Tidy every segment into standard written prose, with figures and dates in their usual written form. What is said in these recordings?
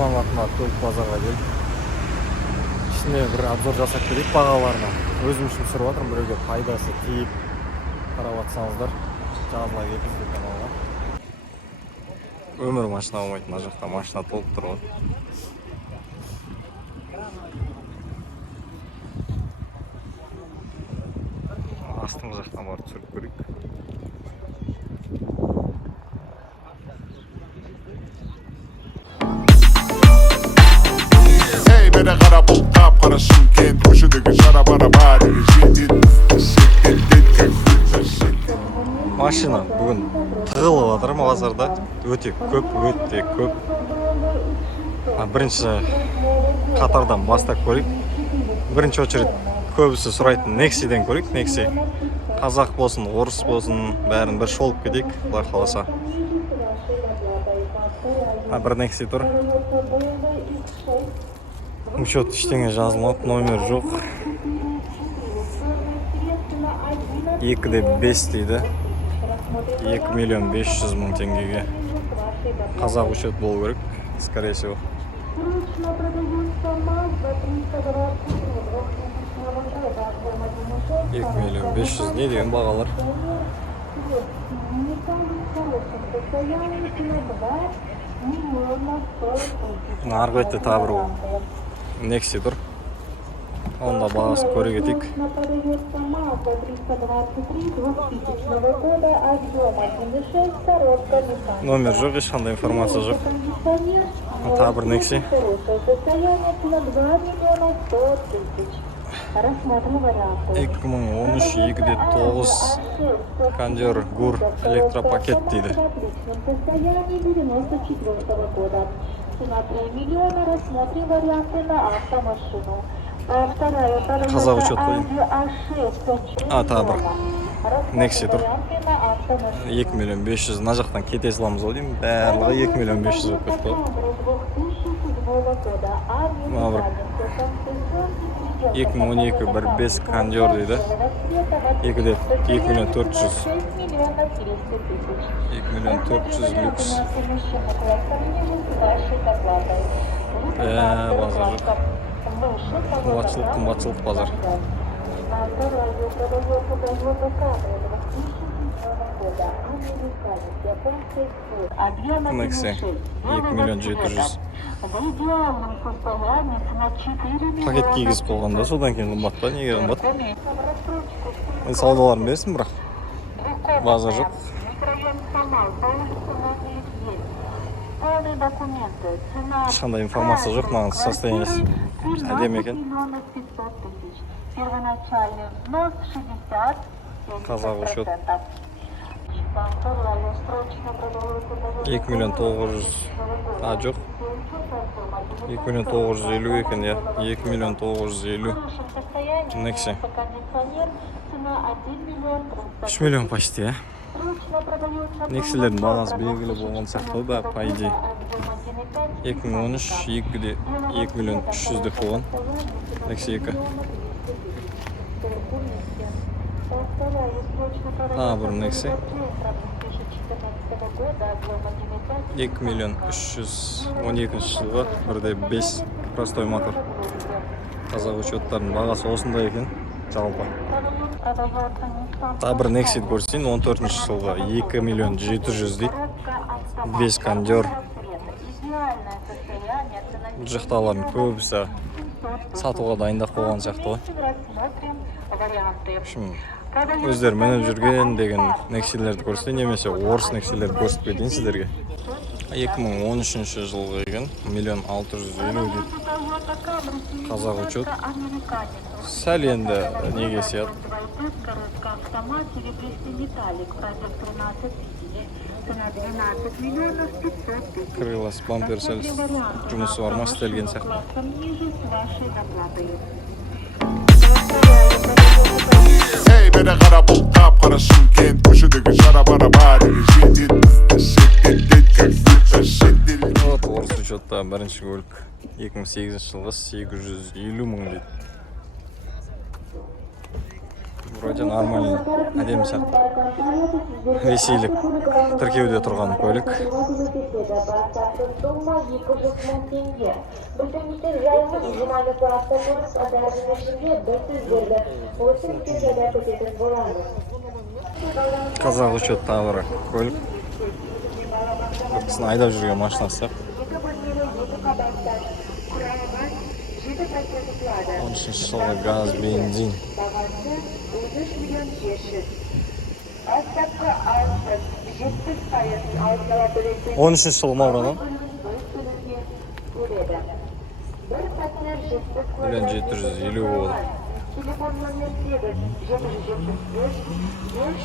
Алматыда көлік базарға келдік. Ішіне бір обзор жасап берейік бағаларына. Өзім үшін түсіріп жатырмын, біреуге пайдасы тиіп қарап жатсаңыздар. Жазыла кетіңіздер каналға. Өмір машина болмайды, мына жақта машина толып тұр ғой. Астыңғы жақтан барып түсіріп көрейік. Beni kara bul kap karışım kent köşedeki şara bara bari Машина бүгін тығылып жатыр базарда. Өте көп. Бірінші қатардан бастап көрейік. Бірінші очередь көбісі сұрайтын Nexi-ден көрейік. Nexi қазақ болсын, орыс болсын, бәрін бір шолып кетейік, Құдай қаласа. Бір Nexi тұр. Учет ештеңе жазылмады, номер жоқ. 2,5 дейді. 2,500,000 теңгеге. Қазақ учет болу керек, скорее всего. 2,500,000 не деген бағалар. Арғы бетте тағы бір Nexi тұр. Онда бағасын көре кетейік. Номер жоқ, ешқандай информация жоқ. Тағы бір Nexi. 2013 2,9 кондер ГУР электропакет дейді. Қазақ учет қойын. Тағы бір Nexi тұр. 2,500,000. Мына жақтан кете саламыз ғой деймін. Барлығы 2,500,000 болып кетті ғой. Мына бір 2012 1.5 кондер дейді. 2,400,000. 2,400,000 люкс. Базар жоқ. Қымбатшылық базар. Nexi 2,700,000. Пакет кигізіп болғанда содан кейін қымбат па? Неге қымбат? Саудаларын берсін бірақ. Базар жоқ. Ешқандай информация жоқ, маған состояниесі әдемі екен. Қазақ учет. 2,900,000. Жоқ. 2,950,000 екен, я. 2,950,000. Nexi. 3 миллион почти, я. Nexi-лердің бағасы белгілі болған сияқты да, по идее. 2013 2,300,000 деп болған. Nexi 2. Бір Nexi. 2,312,000 жылға 1.5 простой мотор. Қазақ учеттардың бағасы осындай екен, жалпы. Бір Nexi көрсетейін, 14 жылға 2,700,000 дейді. 5 кондер. Жақталарын көбісі сатуға дайындап қойған сияқты ғой. Өздері мініп жүрген деген Nexi-лерді көрсетейін, немесе орыс Nexi-лерді көрсетіп кетейін сіздерге. 2013 жылғы екен, 1,650,000 дейді. Қазақ учет. Сәл енді неге сияды. Крылас, бампер сәл жұмысы бар ма, істелген сияқты. Beni kara bul kap karışım kent köşedeki şara bara bari Орыс учетта бірінші көлік 2008 жылғы 850,000 дейді. Вроде нормально. Әдемі сияқты. Ресейлік тіркеуде тұрған көлік. Қазақ учет тағы көлік. Кісіні айдап жүрген машинасы. 13 жылғы газ, бензин. 13 жыл ма бұрын? 1.750 болды.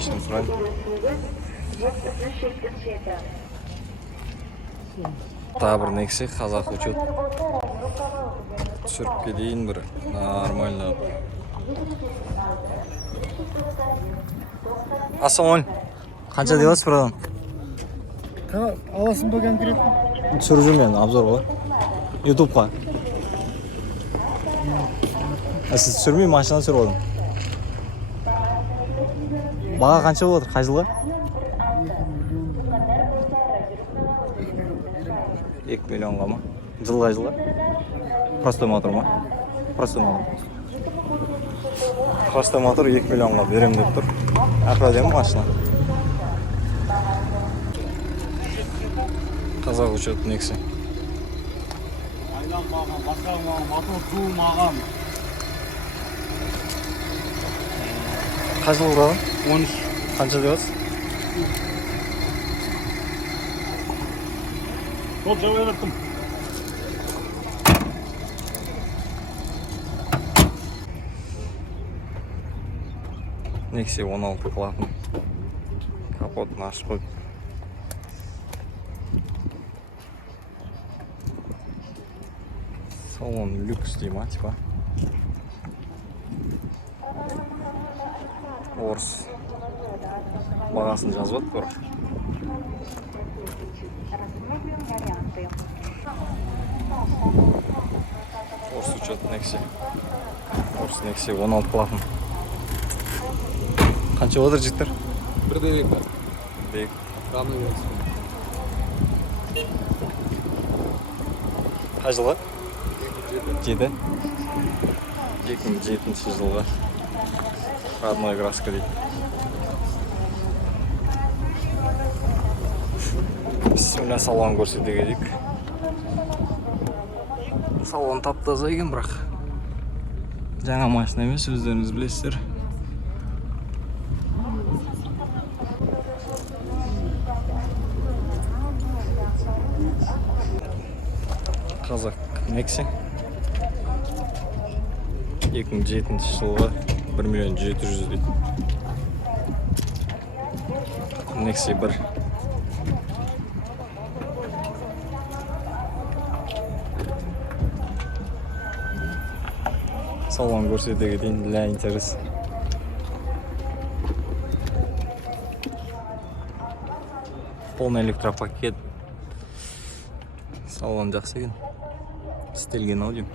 Şimdi frank. Тағы бір Nexi қазақ учет. Түсіріп кетейін бір нормально. Ассалам. Қанша деп отырсыз бұрадан? Аласың ба конкретно? Түсіріп жүрмін, обзор ғой. Ютубқа. Сіз түсірмей машина түсіріп отырмын. Баға қанша болып отыр? Қай жылға? 2 миллионға ма? Жылға жылға? Простой мотор ма? Простой мотор. Простой мотор 2 миллионға берем деп тұр. Әпәдемі машина. Қазақ учет Nexi. Айланбаған, басқармаған, мотор жуылмаған. Қай жыл бұраған? 13. Қанша деп отырсыз? Сол жауай баттым. Nexi 16 клапан. Капотын ашып қойып. Салон люкс дей ма, типа. Орыс. Бағасын жазып отыр. Орыс учет Nexi. Орыс Nexi 16 клапан. Қанша отыр жіктір? Бірде бек бар. Бек. Қаны бересің. Қай жылға? 7. 2007 жылға. Родной краска дейді. Бісміллә, салон көрсете кетейік. Салон тап-таза екен, бірақ жаңа машина емес, өздеріңіз білесіздер. Қазақ Nexi 2007 жылғы 1 миллион 700 дейді. Nexi 1. Салон көрсете кетейін, для интерес. Полный электропакет. Салон жақсы екен. Істелген ау деймін.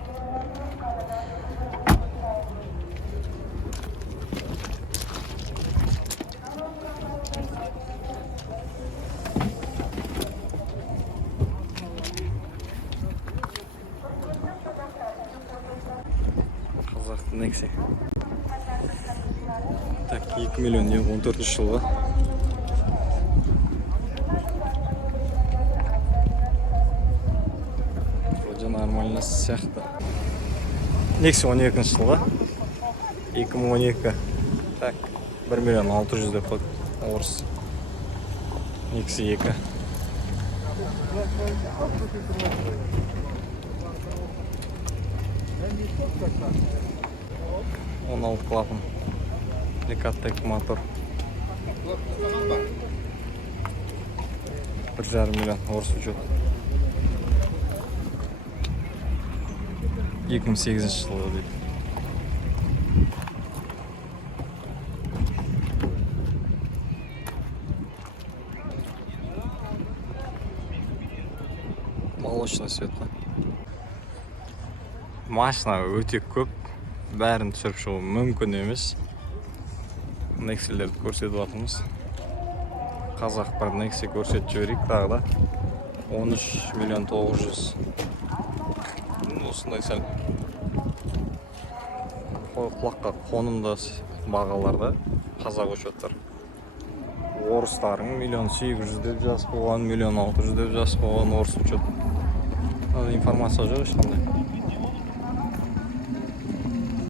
Қазақ Nexi. Так, 2 миллион 14 жылға. Нормально сияқты. Nexi 12 жылға. 2012. Так, 1 миллион 600 деп қойды. Орыс. Nexi 2. Он 16 клапан. Лекаттек мотор. 1,5 миллион орыс учет. 2008 жылғы дейді. Молочный цветті. Машина өте көп. Бәрін түсіріп шығу мүмкін емес. Nexillerdi көрсөтүп атабыз. Казак бар Nexi көрсөтүп жиберейик дагы да. 13 миллион 900. Осындай сәл құлаққа қонымда бағаларда қазақ учеттар. Орыстарың миллион 800 деп жазып қойған, миллион 600 деп жазып қойған орыс учет. Информация жоқ ешқандай.